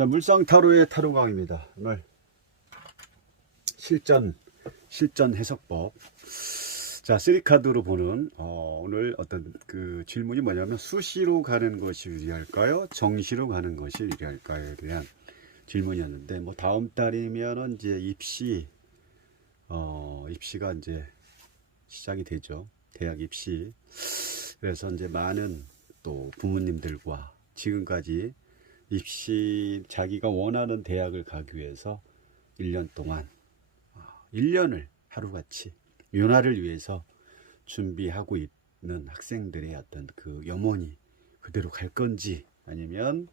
자, 물상타로의 타로강입니다. 오늘 실전 해석법. 자, 3카드로 보는 오늘 어떤 그 질문이 뭐냐면, 수시로 가는 것이 유리할까요? 정시로 가는 것이 유리할까요에 대한 질문이었는데, 뭐 다음 달이면은 이제 입시가 이제 시작이 되죠. 대학 입시. 그래서 이제 많은 또 부모님들과 지금까지 입시 자기가 원하는 대학을 가기 위해서 1년 동안 1년을 하루같이 윤활을 위해서 준비하고 있는 학생들의 어떤 그 염원이 그대로 갈 건지 아니면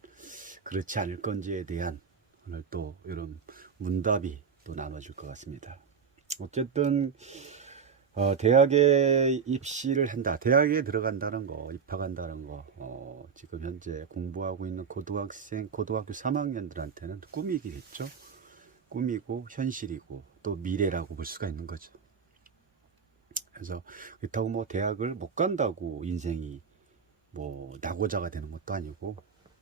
그렇지 않을 건지에 대한 오늘 또 이런 문답이 또 나눠질 것 같습니다. 어쨌든 대학에 입시를 한다, 대학에 들어간다는 거, 입학한다는 거, 지금 현재 공부하고 있는 고등학교 3학년들한테는 꿈이겠죠. 꿈이고 현실이고 또 미래라고 볼 수가 있는 거죠. 그래서 그렇다고 뭐 대학을 못 간다고 인생이 뭐 낙오자가 되는 것도 아니고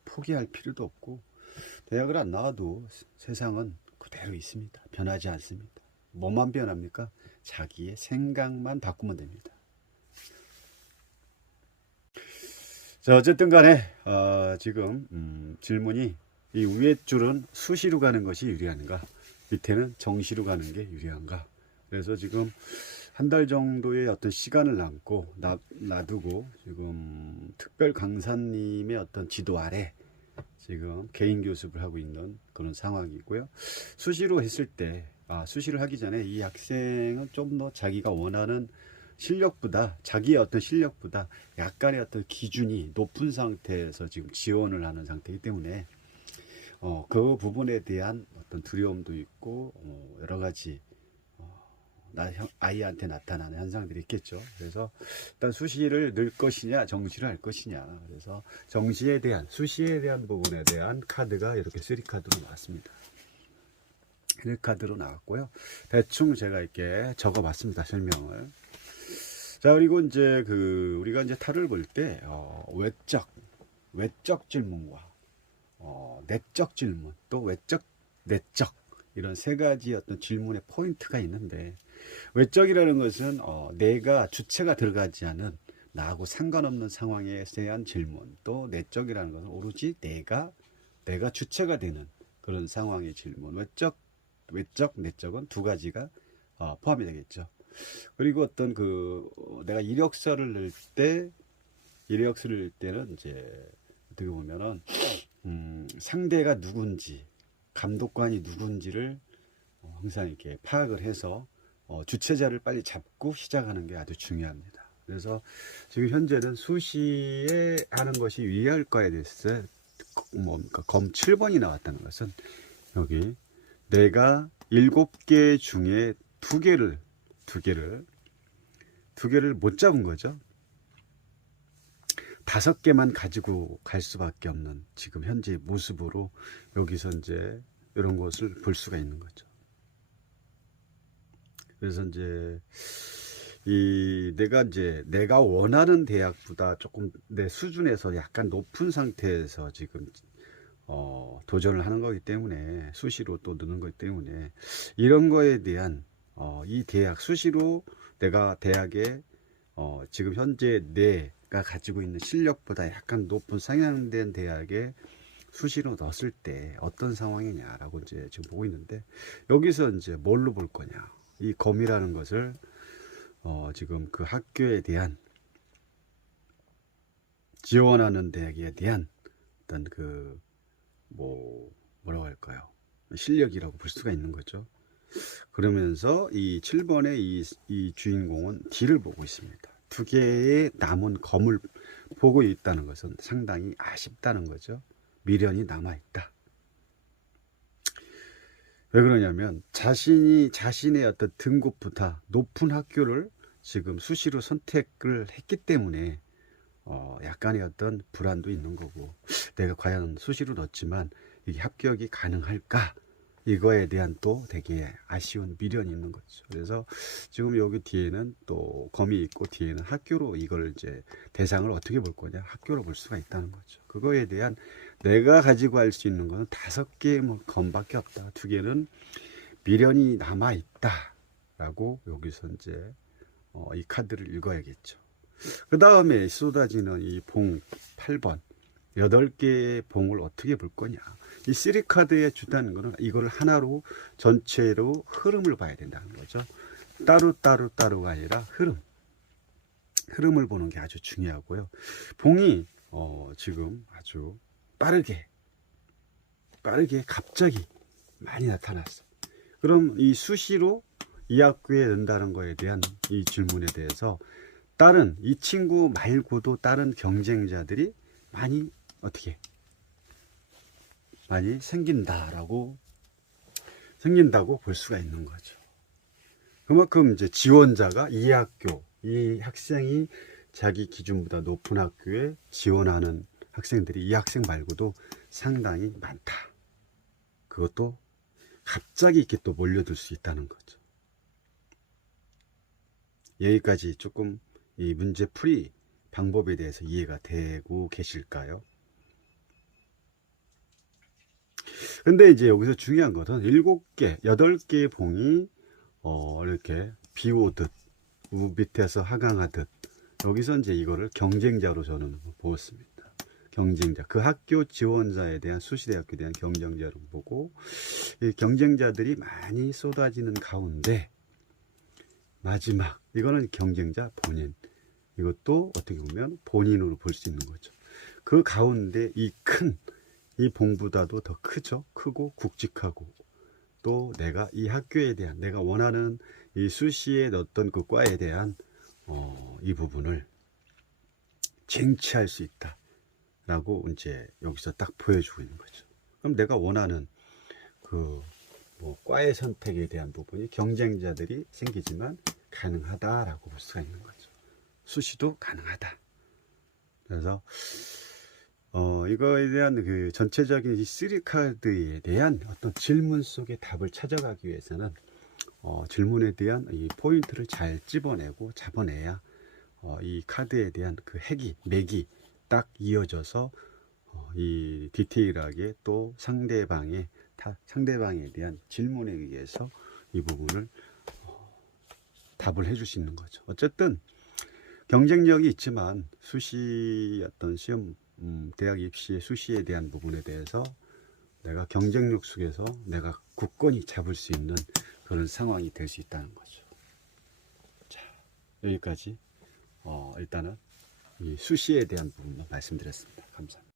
포기할 필요도 없고, 대학을 안 나와도 세상은 그대로 있습니다. 변하지 않습니다. 뭐만 변합니까? 자기의 생각만 바꾸면 됩니다. 자, 어쨌든 간에 지금 질문이, 이 위에 줄은 수시로 가는 것이 유리한가, 밑에는 정시로 가는 게 유리한가. 그래서 지금 한 달 정도의 어떤 시간을 놔두고 지금 특별 강사님의 어떤 지도 아래 지금 개인 교습을 하고 있는 그런 상황이고요. 수시로 했을 때, 수시를 하기 전에 이 학생은 좀 더 자기가 원하는 실력보다, 자기의 어떤 실력보다 약간의 어떤 기준이 높은 상태에서 지금 지원을 하는 상태이기 때문에 그 부분에 대한 어떤 두려움도 있고 여러 가지 아이한테 나타나는 현상들이 있겠죠. 그래서 일단 수시를 넣을 것이냐 정시를 할 것이냐, 그래서 수시에 대한 부분에 대한 카드가 이렇게 3카드로 나왔습니다. 1카드로 나왔고요. 대충 제가 이렇게 적어봤습니다, 설명을. 자, 그리고 이제 우리가 이제 타로를 볼 때 외적 질문과 내적 질문, 또 외적, 내적, 이런 세 가지 어떤 질문의 포인트가 있는데, 외적이라는 것은 내가 주체가 들어가지 않은 나하고 상관없는 상황에 대한 질문, 또 내적이라는 것은 오로지 내가 주체가 되는 그런 상황의 질문. 외적, 내적은 두 가지가 포함이 되겠죠. 그리고 어떤 내가 이력서를 넣을 때는 이제 어떻게 보면은 상대가 누군지, 감독관이 누군지를 항상 이렇게 파악을 해서 주체자를 빨리 잡고 시작하는 게 아주 중요합니다. 그래서 지금 현재는 수시에 하는 것이 유리할까에 대해서 검 7번이 나왔다는 것은, 여기 내가 7개 중에 2개를 못 잡은 거죠. 5개만 가지고 갈 수밖에 없는 지금 현재의 모습으로 여기서 이제 이런 것을 볼 수가 있는 거죠. 그래서 이제 내가 원하는 대학보다 조금 내 수준에서 약간 높은 상태에서 지금 도전을 하는 거기 때문에, 수시로 또 넣는 거기 때문에, 이런 거에 대한 이 대학 수시로 내가 대학에 지금 현재 내가 가지고 있는 실력보다 약간 높은 상향된 대학에 수시로 넣었을 때 어떤 상황이냐라고 이제 지금 보고 있는데, 여기서 이제 뭘로 볼 거냐, 이 검이라는 것을 지금 그 학교에 대한, 지원하는 대학에 대한 어떤 뭐라고 할까요, 실력이라고 볼 수가 있는 거죠. 그러면서 이 7번의 이 주인공은 D를 보고 있습니다. 2개의 남은 검을 보고 있다는 것은 상당히 아쉽다는 거죠. 미련이 남아있다. 왜 그러냐면, 자신의 어떤 등급보다 높은 학교를 지금 수시로 선택을 했기 때문에 약간의 어떤 불안도 있는 거고, 내가 과연 수시로 넣었지만 이게 합격이 가능할까, 이거에 대한 또 되게 아쉬운 미련이 있는 거죠. 그래서 지금 여기 뒤에는 또 검이 있고, 뒤에는 학교로, 이걸 이제 대상을 어떻게 볼 거냐, 학교로 볼 수가 있다는 거죠. 그거에 대한 내가 가지고 할 수 있는 거는 5개 뭐 검밖에 없다. 2개는 미련이 남아 있다. 라고 여기서 이제 이 카드를 읽어야겠죠. 그 다음에 쏟아지는 이 봉 8번 8개의 봉을 어떻게 볼 거냐. 이 3카드에 주다는 거는 이걸 하나로 전체로 흐름을 봐야 된다는 거죠. 따로가 아니라 흐름을 보는 게 아주 중요하고요. 봉이 지금 아주 빠르게 갑자기 많이 나타났어. 그럼 이 수시로 이 학교에 넣는다는 거에 대한 이 질문에 대해서 다른 이 친구 말고도 다른 경쟁자들이 많이 어떻게 많이 생긴다고 볼 수가 있는 거죠. 그만큼 이제 지원자가 이 학교, 이 학생이 자기 기준보다 높은 학교에 지원하는 학생들이 이 학생 말고도 상당히 많다. 그것도 갑자기 이렇게 또 몰려들 수 있다는 거죠. 여기까지 조금 이 문제 풀이 방법에 대해서 이해가 되고 계실까요? 근데 이제 여기서 중요한 것은 7개, 8개의 봉이 이렇게 비오듯 밑에서 하강하듯 여기서 이제 이거를 경쟁자로 저는 보았습니다. 경쟁자, 그 학교 지원자에 대한 수시대학교에 대한 경쟁자로 보고 이 경쟁자들이 많이 쏟아지는 가운데 마지막 이거는 경쟁자 본인, 이것도 어떻게 보면 본인으로 볼 수 있는 거죠. 그 가운데 이 봉보다도 더 크죠. 크고 굵직하고 또 내가 이 학교에 대한 내가 원하는 이 수시에 어떤 그 과에 대한 이 부분을 쟁취할 수 있다 라고 이제 여기서 딱 보여주고 있는 거죠. 그럼 내가 원하는 그 뭐 과의 선택에 대한 부분이 경쟁자들이 생기지만 가능하다라고 볼 수가 있는 거죠. 수시도 가능하다. 그래서 이거에 대한 그 전체적인 이 3카드에 대한 어떤 질문 속의 답을 찾아가기 위해서는 질문에 대한 이 포인트를 잘 집어내고 잡아내야 이 카드에 대한 그 맥이 딱 이어져서 이 디테일하게 또 상대방에 대한 질문에 의해서 이 부분을 답을 해줄 수 있는 거죠. 어쨌든 경쟁력이 있지만 수시 어떤 시험 대학 입시의 수시에 대한 부분에 대해서 내가 경쟁력 속에서 내가 굳건히 잡을 수 있는 그런 상황이 될 수 있다는 거죠. 자, 여기까지 일단은 이 수시에 대한 부분만 말씀드렸습니다. 감사합니다.